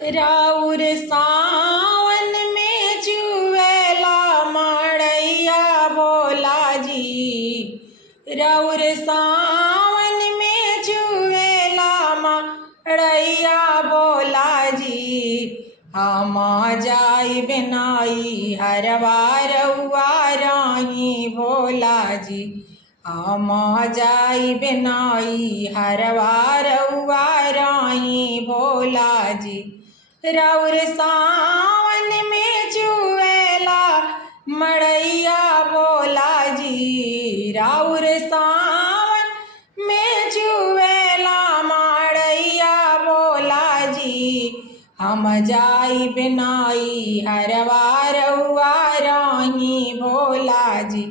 राउर सावन में जुवेला मड़ैया भोला जी। राउर सावन में जुवेला मड़ैया भोला जी। हम जाइब नाई हरवा रउआ राही भोला जी। हम जाइब नाई हरवा रउआ राही भोला जी। राउर सावन में जुवेला मड़ैया भोला जी। राउर सावन में जुवेला मड़ैया भोला जी। हम जाइब नाई हरवा रउआ राही भोला जी।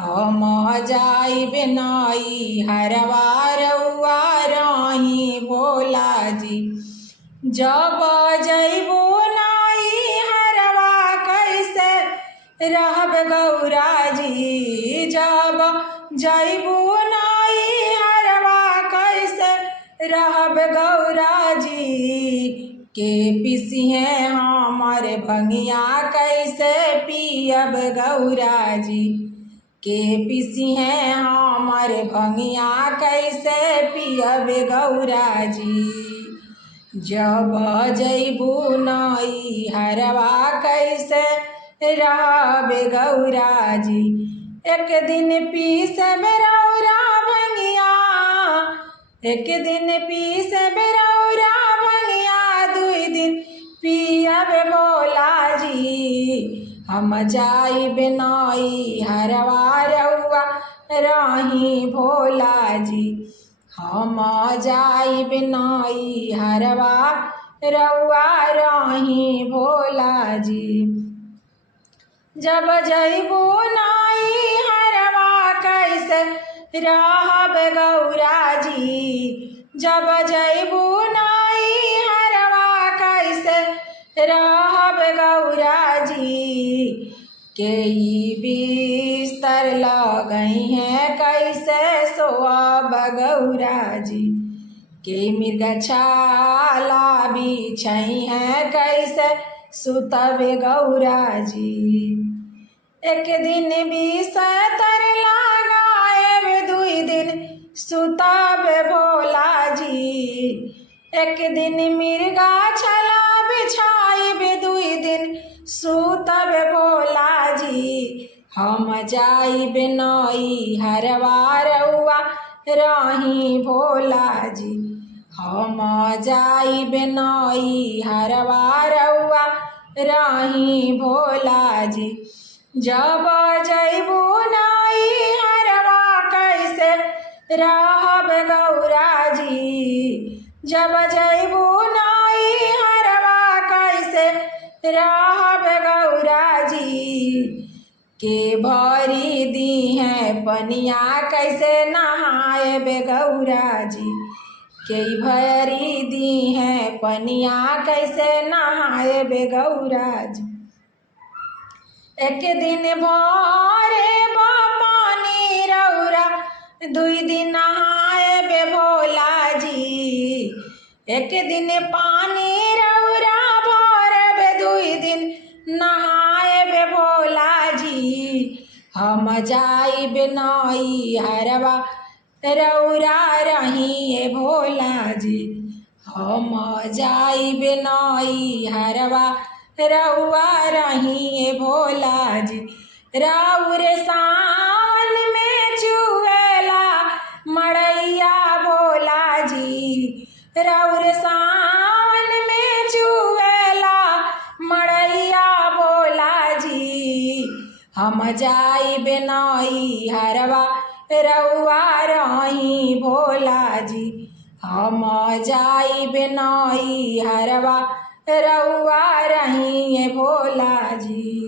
हम जाइब नाई हरवा रउआ राही भोला जी। जब जइबो नाई हरवा कैसे रहब गौरा जी। जब जइबो नाई हरवा कैसे रहब गौरा जी। के पिसिहे हमर भंगिया कैसे पियब गौरा जी। के पिसिहे हमर भंगिया कैसे पियब गौरा जी। जब जइबू नाई हरवा कैसे रहब गौरा जी। एक दिन पीसब रउरा भंगिया, एक दिन पीसब रउरा भंगिया, दुई दिन पियब भोला जी। हम जाइब नाई हरवा रउआ राही भोला जी। हम जाइब नाई हरवा रउआ राही भोला जी। जब जइबो नाई हरवा कैसे रहब गौरा जी। जब जइबो नाई हरवा कैसे रहब गौरा जी। के बिस्तर लगई हैं कैसे सोअब गौरा जी। के मृगछाला बिछई हैं कैसे सुतब गौरा जी। एक दिन बिस्तर लगाएब, दुई दिन सुतब भोला जी। एक दिन मृगछाला बिछाइब, दुई दिन सुतब भोला जी। हम जाइब नाई हरवा रउआ राही भोला जी। हम जाइब नाई हरवा रउआ राही भोला जी। जब जइबू नाई हरवा कैसे रहब गौरा जी। जब जइबू नाई हरवा कैसे रहब गौरा जी। के भरी दी है पनिया कैसे नहाएब गौरा जी। के भरी दी है पनिया कैसे नहाएब गौरा जी। एक दिन भरे पानी रउरा, दुई दिन नहाएब भोला जी। एक दिन पानी रउरा भरब, दुई दिन नहाएब भोला जी। हम जाइब नाई हरवा रउरा रही भोला जी। हम जाइब नाई हरवा रउआ रही भोला जी। राउर सावन में जुवेला मड़ैया भोला जी। राउर सावन में जुवेला मड़ैया भोला जी। हम जाइब नाई हरवा रउआ राही भोला जी। हम जाइब नाई हरवा रउआ रही भोला जी।